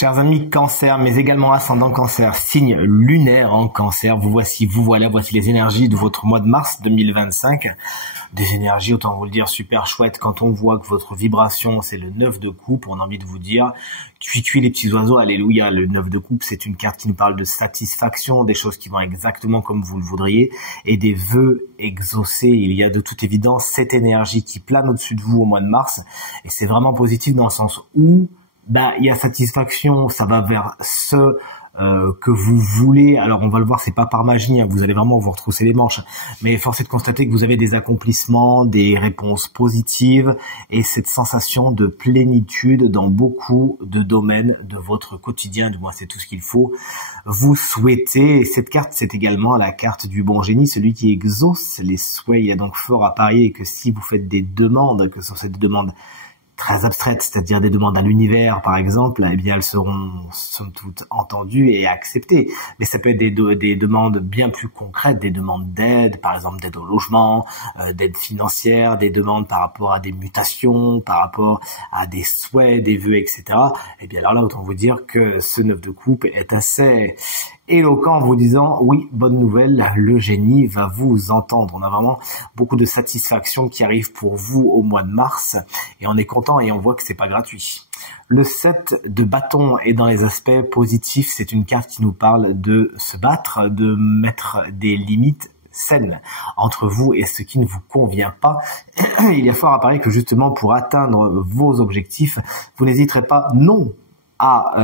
Chers amis Cancer, mais également ascendant Cancer, signe lunaire en Cancer, vous voici, vous voilà, voici les énergies de votre mois de mars 2025. Des énergies, autant vous le dire, super chouettes quand on voit que votre vibration, c'est le 9 de coupe. On a envie de vous dire, cuit les petits oiseaux, alléluia. Le 9 de coupe, c'est une carte qui nous parle de satisfaction, des choses qui vont exactement comme vous le voudriez, et des vœux exaucés. Il y a de toute évidence cette énergie qui plane au-dessus de vous au mois de mars, et c'est vraiment positif dans le sens où il y a satisfaction, ça va vers ce que vous voulez. Alors on va le voir, c'est pas par magie, hein, vous allez vraiment vous retrousser les manches, mais force est de constater que vous avez des accomplissements, des réponses positives et cette sensation de plénitude dans beaucoup de domaines de votre quotidien. Du moins c'est tout ce qu'il faut vous souhaiter. Et cette carte, c'est également la carte du bon génie, celui qui exauce les souhaits. Il y a donc fort à parier que si vous faites des demandes, que sur cette demande très abstraites, c'est-à-dire des demandes à l'univers, par exemple, eh bien, elles seront, somme toute, entendues et acceptées. Mais ça peut être des demandes bien plus concrètes, des demandes d'aide, par exemple d'aide au logement, d'aide financière, des demandes par rapport à des mutations, par rapport à des souhaits, des vœux, etc. Eh bien, alors là, autant vous dire que ce 9 de coupe est assez éloquent en vous disant, oui, bonne nouvelle, le génie va vous entendre. On a vraiment beaucoup de satisfaction qui arrive pour vous au mois de mars et on est content et on voit que c'est pas gratuit. Le 7 de bâton est dans les aspects positifs. C'est une carte qui nous parle de se battre, de mettre des limites saines entre vous et ce qui ne vous convient pas. Il y a fort à parier que justement pour atteindre vos objectifs, vous n'hésiterez pas non à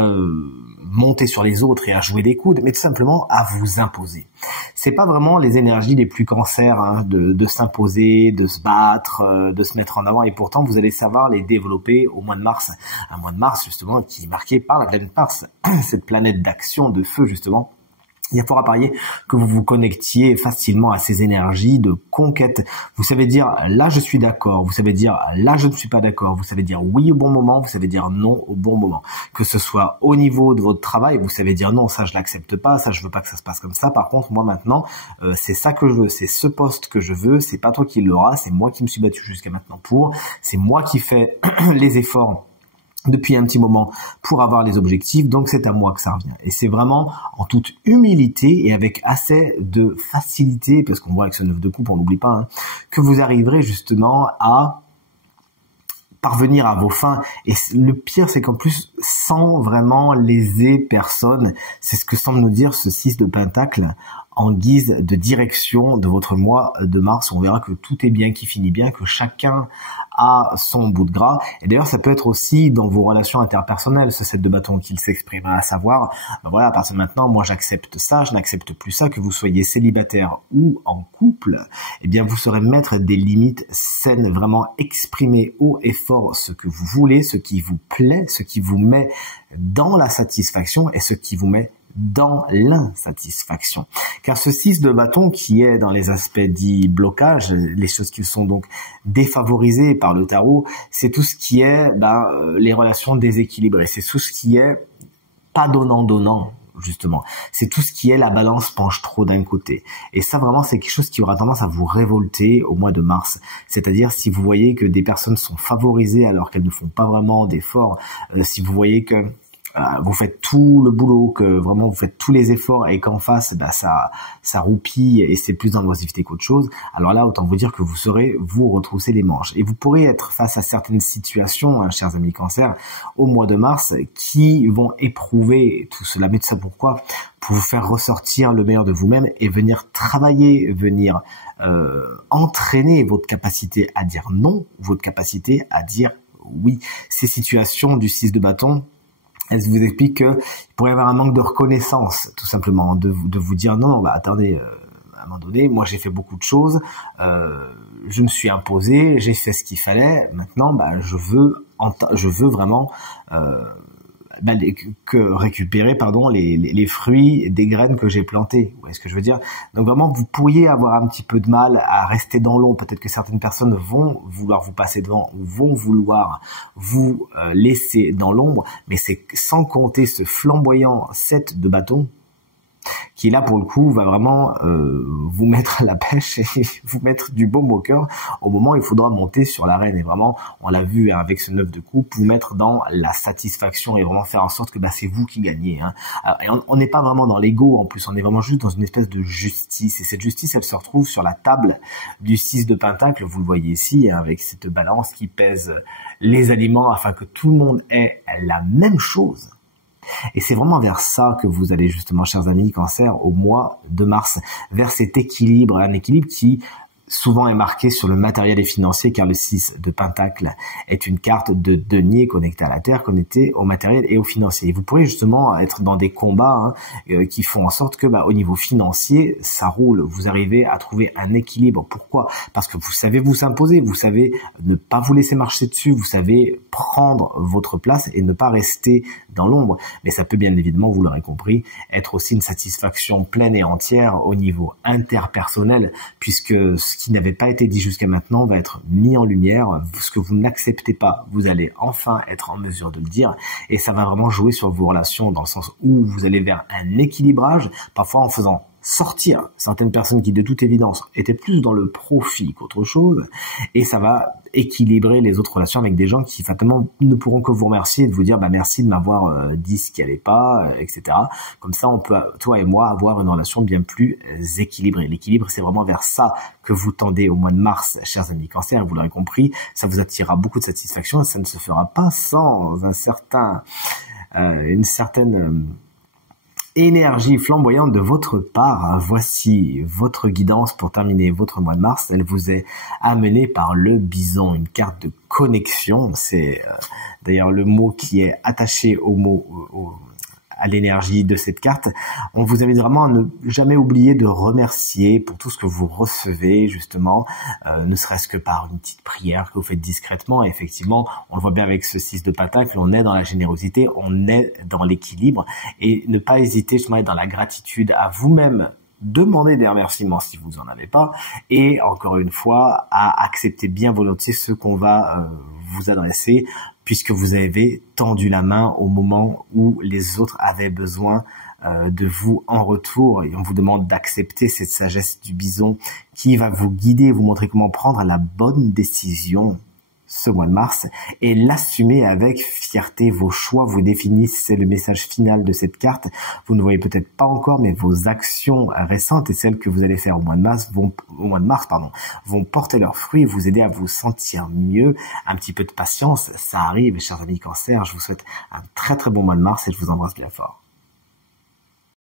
monter sur les autres et à jouer des coudes, mais tout simplement à vous imposer. C'est pas vraiment les énergies les plus Cancer, hein, de s'imposer, de se battre, de se mettre en avant, et pourtant vous allez savoir les développer au mois de mars. Un mois de mars justement qui est marqué par la planète Mars, cette planète d'action, de feu justement. Il y a fort à parier que vous vous connectiez facilement à ces énergies de conquête. Vous savez dire là je suis d'accord, vous savez dire là je ne suis pas d'accord, vous savez dire oui au bon moment, vous savez dire non au bon moment. Que ce soit au niveau de votre travail, vous savez dire non, ça je l'accepte pas, ça je veux pas que ça se passe comme ça. Par contre moi maintenant c'est ça que je veux, c'est ce poste que je veux, c'est pas toi qui l'auras, c'est moi qui me suis battu jusqu'à maintenant pour, c'est moi qui fais les efforts depuis un petit moment pour avoir les objectifs, donc c'est à moi que ça revient. Et c'est vraiment en toute humilité et avec assez de facilité, parce qu'on voit avec ce 9 de coupe, on n'oublie pas, hein, que vous arriverez justement à parvenir à vos fins. Et le pire, c'est qu'en plus, sans vraiment léser personne, c'est ce que semble nous dire ce 6 de pentacle en guise de direction de votre mois de mars. On verra que tout est bien, qui finit bien, que chacun a son bout de gras. Et d'ailleurs, ça peut être aussi dans vos relations interpersonnelles, ce 7 de bâton qu'il s'exprime, à savoir, voilà, à partir de maintenant, moi j'accepte ça, je n'accepte plus ça, que vous soyez célibataire ou en couple, eh bien vous saurez mettre des limites saines, vraiment exprimer haut et fort ce que vous voulez, ce qui vous plaît, ce qui vous met dans la satisfaction et ce qui vous met dans l'insatisfaction. Car ce 6 de bâton qui est dans les aspects dits blocages, les choses qui sont donc défavorisées par le tarot, c'est tout ce qui est les relations déséquilibrées, c'est tout ce qui est pas donnant-donnant, justement. C'est tout ce qui est la balance penche trop d'un côté. Et ça, vraiment, c'est quelque chose qui aura tendance à vous révolter au mois de mars. C'est-à-dire, si vous voyez que des personnes sont favorisées alors qu'elles ne font pas vraiment d'efforts, si vous voyez que vous faites tout le boulot, que vraiment vous faites tous les efforts et qu'en face ça roupille et c'est plus dans l'oisiveté qu'autre chose, alors là autant vous dire que vous saurez vous retrousser les manches et vous pourrez être face à certaines situations, hein, chers amis Cancer, au mois de mars qui vont éprouver tout cela. Mais tout ça pourquoi? Pour vous faire ressortir le meilleur de vous-même et venir travailler, venir entraîner votre capacité à dire non, votre capacité à dire oui. Ces situations du 6 de bâton, elle vous explique qu'il pourrait y avoir un manque de reconnaissance, tout simplement, de vous dire non, attendez, à un moment donné, moi j'ai fait beaucoup de choses, je me suis imposé, j'ai fait ce qu'il fallait, maintenant je veux vraiment récupérer les fruits des graines que j'ai plantées. Vous voyez ce que je veux dire? Donc vraiment, vous pourriez avoir un petit peu de mal à rester dans l'ombre. Peut-être que certaines personnes vont vouloir vous passer devant ou vont vouloir vous laisser dans l'ombre, mais c'est sans compter ce flamboyant 7 de bâton qui là pour le coup va vraiment vous mettre à la pêche et vous mettre du baume au cœur au moment où il faudra monter sur l'arène. Et vraiment, on l'a vu hein, avec ce 9 de coupe, vous mettre dans la satisfaction et vraiment faire en sorte que c'est vous qui gagnez. Hein. Et on n'est pas vraiment dans l'ego en plus, on est vraiment juste dans une espèce de justice. Et cette justice, elle se retrouve sur la table du 6 de pentacle, vous le voyez ici, hein, avec cette balance qui pèse les aliments afin que tout le monde ait la même chose. Et c'est vraiment vers ça que vous allez justement, chers amis Cancer, au mois de mars, vers cet équilibre, un équilibre qui souvent est marqué sur le matériel et financier, car le 6 de pentacle est une carte de denier connectée à la terre, connectée au matériel et au financier. Et vous pourrez justement être dans des combats qui font en sorte que au niveau financier, ça roule. Vous arrivez à trouver un équilibre. Pourquoi? Parce que vous savez vous imposer, vous savez ne pas vous laisser marcher dessus, vous savez prendre votre place et ne pas rester dans l'ombre. Mais ça peut bien évidemment, vous l'aurez compris, être aussi une satisfaction pleine et entière au niveau interpersonnel, puisque ce qui n'avait pas été dit jusqu'à maintenant va être mis en lumière. Ce que vous n'acceptez pas, vous allez enfin être en mesure de le dire, et ça va vraiment jouer sur vos relations dans le sens où vous allez vers un équilibrage, parfois en faisant sortir certaines personnes qui de toute évidence étaient plus dans le profit qu'autre chose, et ça va équilibrer les autres relations avec des gens qui fatalement ne pourront que vous remercier et de vous dire merci de m'avoir dit ce qu'il n'y avait pas, etc. Comme ça, on peut, toi et moi, avoir une relation bien plus équilibrée. L'équilibre, c'est vraiment vers ça que vous tendez au mois de mars, chers amis Cancer, et vous l'aurez compris, ça vous attirera beaucoup de satisfaction, et ça ne se fera pas sans une certaine énergie flamboyante de votre part. Voici votre guidance pour terminer votre mois de mars. Elle vous est amenée par le bison, une carte de connexion. C'est d'ailleurs le mot qui est attaché au mot, à l'énergie de cette carte. On vous invite vraiment à ne jamais oublier de remercier pour tout ce que vous recevez, justement, ne serait-ce que par une petite prière que vous faites discrètement. Et effectivement, on le voit bien avec ce 6 de pentacle, on est dans la générosité, on est dans l'équilibre, et ne pas hésiter justement à être dans la gratitude à vous-même, demander des remerciements si vous en avez pas, et encore une fois à accepter bien volontiers ce qu'on va vous adresser, puisque vous avez tendu la main au moment où les autres avaient besoin de vous en retour, et on vous demande d'accepter cette sagesse du bison qui va vous guider, vous montrer comment prendre la bonne décision ce mois de mars, et l'assumer avec fierté. Vos choix vous définissent, c'est le message final de cette carte. Vous ne voyez peut-être pas encore, mais vos actions récentes et celles que vous allez faire au mois de mars vont porter leurs fruits et vous aider à vous sentir mieux. Un petit peu de patience, ça arrive, chers amis Cancer. Je vous souhaite un très très bon mois de mars et je vous embrasse bien fort.